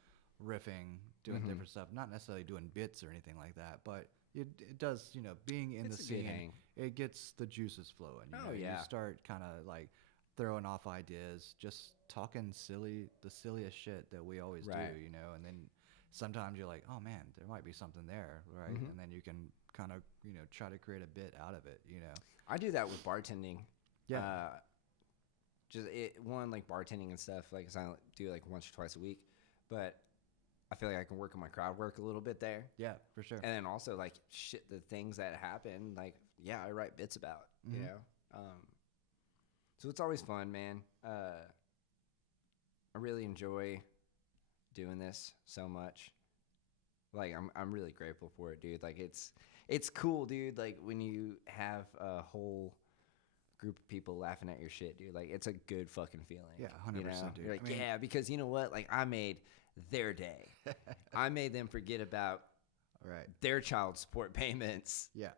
riffing, doing different stuff. Not necessarily doing bits or anything like that, but it does, being in It's the a good scene, hang. it gets the juices flowing. Oh, yeah. You start kind of like throwing off ideas, just talking the silliest shit that we always Right. do, and then sometimes you're like, oh man, there might be something there, right? And then you can kind of, try to create a bit out of it, I do that with bartending. Yeah. Like bartending and stuff. Like, 'cause I do like once or twice a week, but I feel like I can work on my crowd work a little bit there. Yeah, for sure. And then also like the things that happen, like, yeah, I write bits about, you know? So it's always fun, man. I really enjoy doing this so much. Like, I'm really grateful for it, dude. Like, it's cool, dude. Like, when you have a whole group of people laughing at your shit, dude. Like, it's a good fucking feeling. Yeah, 100%, dude. You're like, I mean- yeah, because you know what? Like, I made their day. I made them forget about Right. their child support payments Yeah.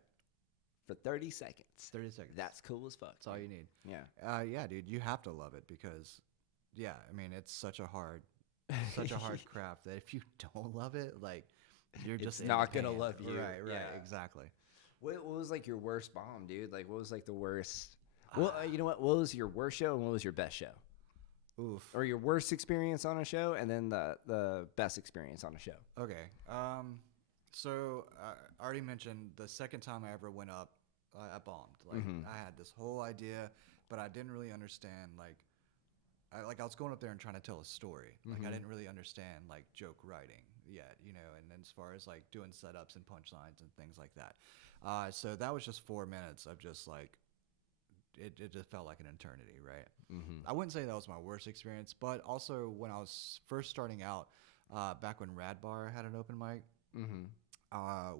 for 30 seconds. 30 seconds. That's cool as fuck. That's all you need. Yeah. Yeah, dude, you have to love it because, yeah, I mean, it's such a hard craft that if you don't love it, like, you're It's just not in gonna pain. love you. Right, Yeah. exactly. What was like your worst bomb, dude? Like, what was like the worst? Well, you know what? What was your worst show and what was your best show? Oof. Or your worst experience on a show and then the best experience on a show? Okay. So I already mentioned the second time I ever went up, I bombed. Like, I had this whole idea, but I didn't really understand, like, I was going up there and trying to tell a story. Like, I didn't really understand, like, joke writing yet, and then as far as, like, doing setups and punchlines and things like that. So that was just 4 minutes of just, like, it just felt like an eternity, right? I wouldn't say that was my worst experience, but also when I was first starting out, back when Rad Bar had an open mic, I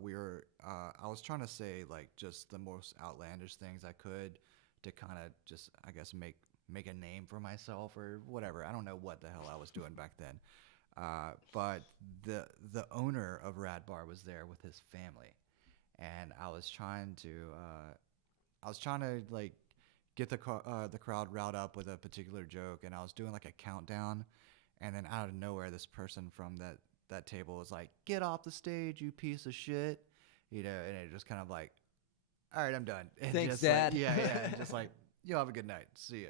was trying to say, like, just the most outlandish things I could to kind of just, I guess, make a name for myself or whatever. I don't know what the hell I was doing back then. But the owner of Rad Bar was there with his family, and I was trying to like get the crowd riled up with a particular joke, and I was doing like a countdown, and then out of nowhere, this person from that table was like, "Get off the stage, you piece of shit," and it just kind of like, "All right, I'm done." And Thanks, just Dad. Like, yeah, and just like, "You have a good night, see ya."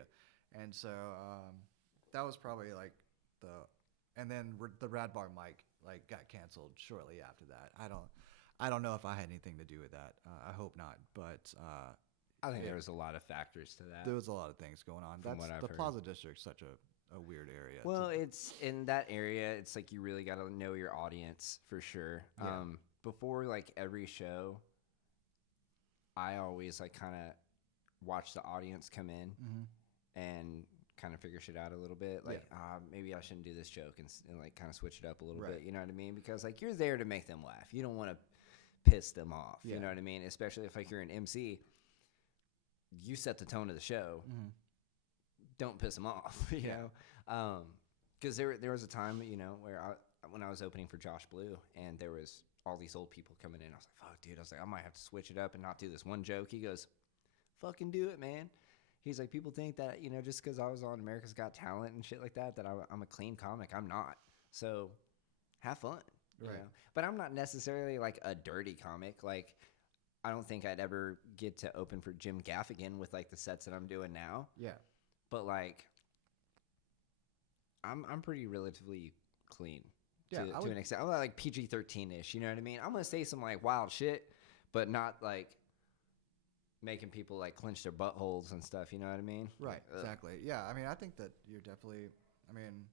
And so that was probably like and then the Rad Bar mic like got canceled shortly after that. I don't know if I had anything to do with that. I hope not, but I think there was a lot of factors to that. there was a lot of things going on. From what I've The heard. Plaza District's such a weird area. Well, it's in that area. It's like you really got to know your audience for sure. Yeah. Before like every show, I always like kind of watch the audience come in and kind of figure shit out a little bit. Like, maybe I shouldn't do this joke and like kind of switch it up a little bit. You know what I mean? Because like you're there to make them laugh. You don't want to piss them off. You know what I mean? Especially if like you're an MC, you set the tone of the show. Don't piss them off. You know, because there was a time where when I was opening for Josh Blue and there was all these old people coming in. I was like, fuck, dude. I was like, I might have to switch it up and not do this one joke. He goes, fucking do it, man. He's like, people think that, just because I was on America's Got Talent and shit like that, that I'm a clean comic. I'm not. So have fun. You know? But I'm not necessarily like a dirty comic. Like, I don't think I'd ever get to open for Jim Gaffigan with like the sets that I'm doing now. Yeah. But like, I'm pretty relatively clean Yeah, to an extent. I'm like PG-13-ish. You know what I mean? I'm gonna say some like wild shit, but not like making people like clench their buttholes and stuff. You know what I mean? Right. Like, Exactly. Yeah. I mean, I think that you're definitely. I mean,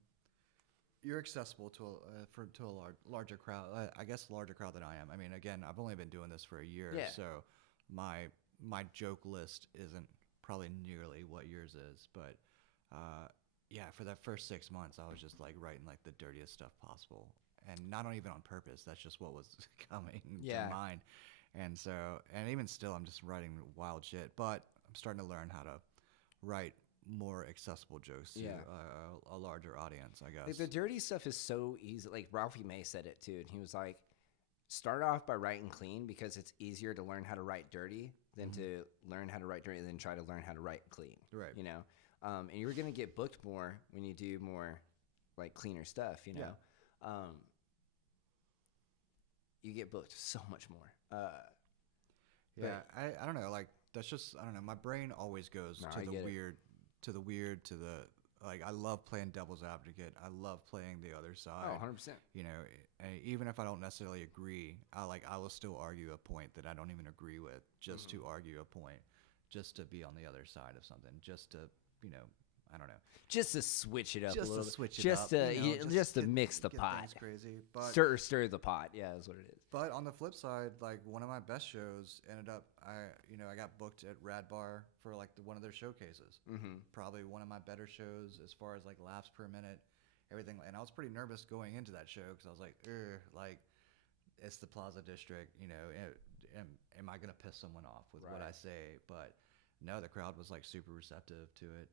you're accessible to a larger crowd. I guess larger crowd than I am. I mean, again, I've only been doing this for a year, so my joke list isn't probably nearly what yours is. But yeah, for that first 6 months, I was just like writing like the dirtiest stuff possible, and not even on purpose. That's just what was coming to mind. And so, and even still, I'm just writing wild shit. But I'm starting to learn how to write more accessible jokes to a larger audience, I Like guess. the dirty stuff is so easy. Like Ralphie May said it too, and he was like, start off by writing clean because it's easier to learn how to write dirty than to learn how to write dirty than try to learn how to write clean. Right. You know, and you're gonna get booked more when you do more like cleaner stuff. You know, you get booked so much more. Yeah, I don't know. Like that's just I don't know. My brain always goes No, to I the get it. weird, to the weird, to the like. I love playing devil's advocate. I love playing the other side. Oh, 100%. You know, even if I don't necessarily agree, I will still argue a point that I don't even agree with, just to argue a point, just to be on the other side of something, just to I don't know. Just to switch it up a Just little to bit. switch it Just up, to you know, just to get- mix the get pot. things crazy. But Stir the pot. Yeah, is what it is. But on the flip side, like one of my best shows ended up, I got booked at Rad Bar for like one of their showcases. Mm-hmm. Probably one of my better shows as far as like laughs per minute, everything. And I was pretty nervous going into that show because I was like, like it's the Plaza District, am I gonna piss someone off with what I Right. say? But no, the crowd was like super receptive to it.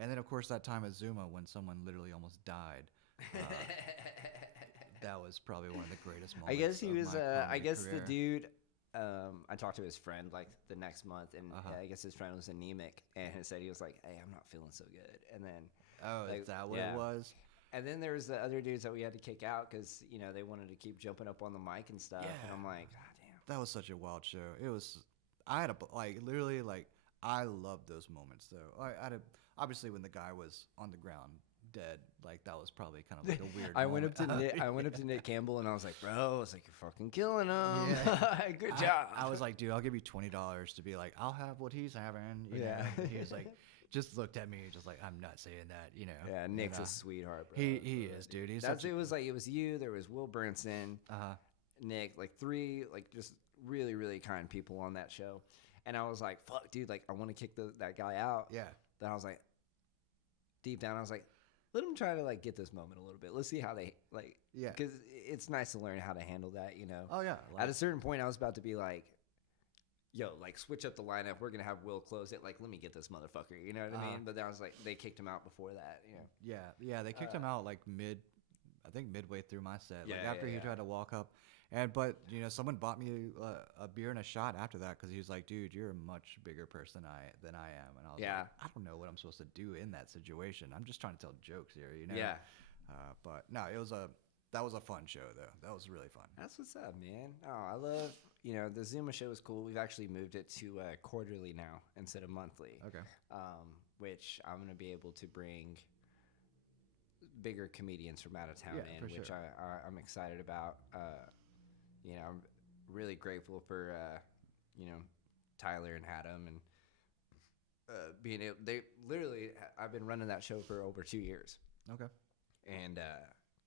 And then of course that time at Zuma when someone literally almost died. That was probably one of the greatest moments. I guess he of was. my I comedy guess career. the dude. I talked to his friend like the next month, and Uh-huh. I guess his friend was anemic, and he said he was like, "Hey, I'm not feeling so good." And then, Oh, like, is that what yeah. it was? and then there was the other dudes that we had to kick out because they wanted to keep jumping up on the mic and stuff. And Yeah. I'm like, God damn. That was such a wild show. It was. I had literally I loved those moments though. I had obviously when the guy was on the ground dead, like that was probably kind of like a weird. I went up to moment. Nick. I went up to Nick Campbell and I was like, "Bro, I was like, you're fucking killing him. Yeah. Good job." I was like, dude, I'll give you $20 to be like, I'll have what he's having. You Yeah. know? He was like, just looked at me, just like, I'm not saying that. You know. "Yeah, Nick's And, a sweetheart, bro." he is, dude. He's That's such it. Was like it was you. There was Will Burnson, a. Nick, like three, like just really, really kind people on that show. And I was like, "Fuck, dude! Like, I want to kick that guy out." Yeah. Then I was like, deep down, I was like, "Let him try to like get this moment a little bit. Let's see how they like." Yeah. Because it's nice to learn how to handle that, Oh yeah. At a certain point, I was about to be like, "Yo, like switch up the lineup. We're gonna have Will close it. Like, let me get this motherfucker." You know what I mean? But then I was like, they kicked him out before that. Yeah, they kicked him out like I think midway through my set. Like Yeah, after yeah, he yeah. tried to walk up, but someone bought me a beer and a shot after that because he was like, "Dude, you're a much bigger person than I am," and I was Yeah. like, "I don't know what I'm supposed to do in that situation. I'm just trying to tell jokes here, you know." Yeah. But no, that was a fun show though. That was really fun. That's what's up, man. Oh, I love, the Zuma show is cool. We've actually moved it to quarterly now instead of monthly, Okay. which I'm going to be able to bring bigger comedians from out of town Yeah, in, for which sure. I'm excited about. I'm really grateful for, Tyler and Haddam and being able, I've been running that show for over 2 years. Okay. And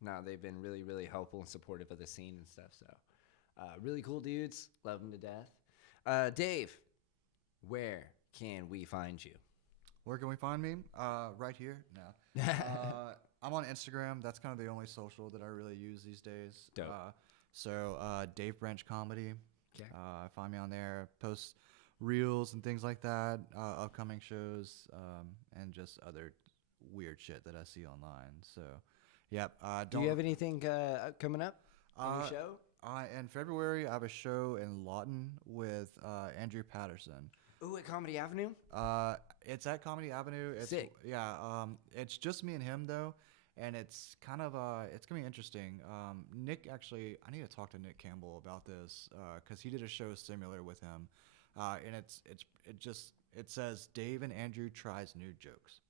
no, they've been really, really helpful and supportive of the scene and stuff. So, really cool dudes. Love them to death. Dave, where can we find you? Where can we find me? Right here. No. I'm on Instagram. That's kind of the only social that I really use these days. Dope. Dave Branch Comedy. 'Kay. Find me on there. Post reels and things like that. Upcoming shows and just other weird shit that I see online. So, yep. Do you have anything coming up on your Uh, show? In February, I have a show in Lawton with Andrew Patterson. Ooh, at Comedy Avenue? It's at Comedy Avenue. It's, Sick. Yeah. It's just me and him though, and it's kind of it's gonna be interesting. Nick actually, I need to talk to Nick Campbell about this because he did a show similar with him, and it says Dave and Andrew tries new jokes,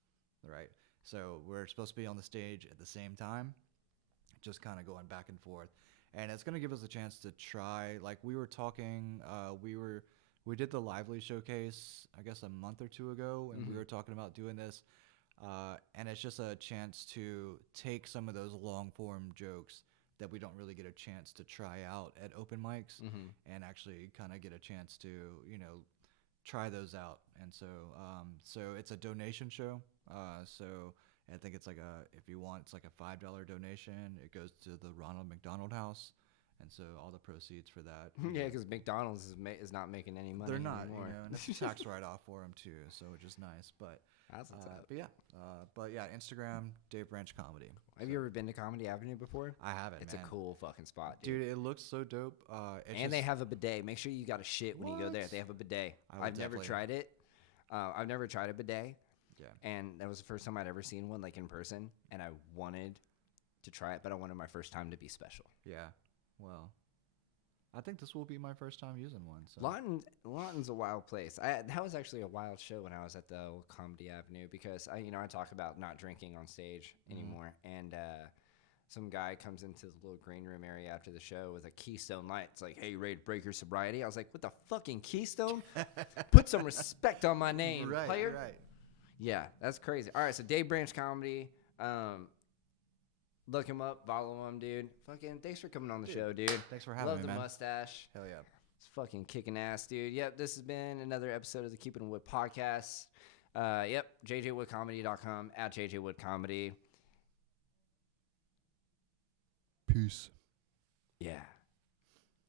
right? So we're supposed to be on the stage at the same time, just kind of going back and forth, and it's gonna give us a chance to try. Like we were talking, we did the Lively showcase, I guess a month or two ago, and we were talking about doing this. And it's just a chance to take some of those long form jokes that we don't really get a chance to try out at open mics and actually kind of get a chance to, try those out. And so it's a donation show. So I think it's like if you want, it's like a $5 donation. It goes to the Ronald McDonald House. and so all the proceeds for that. Yeah, because McDonald's is not making any money They're not, anymore. and it's a tax write-off for them too, so which is nice. But That's what's up. but yeah, Instagram, Dave Branch Comedy. Have you ever been to Comedy Avenue before? I haven't. It's man. a cool fucking spot, dude. Dude, it looks so dope. And they have a bidet. Make sure you got a shit when you go there. What? They have a bidet. I would I've never definitely- tried it. I've never tried a bidet. Yeah. And that was the first time I'd ever seen one, like in person. And I wanted to try it, but I wanted my first time to be special. Yeah. Well, I think this will be my first time using one. So. Lawton's a wild place. That was actually a wild show when I was at the old Comedy Avenue because I talk about not drinking on stage anymore, and some guy comes into the little green room area after the show with a Keystone Light. It's like, hey, you ready to break your sobriety? I was like, what the fucking Keystone? Put some respect on my name, Right, player. right. Yeah, that's crazy. All right, so Dave Branch Comedy. Look him up, follow him, dude. Fucking thanks for coming on the show, dude. Thanks for having Love me, the man. mustache. Hell yeah. It's fucking kicking ass, dude. Yep, this has been another episode of the Keeping Wood podcast. Yep, jjwoodcomedy.com, at jjwoodcomedy. Peace. Yeah.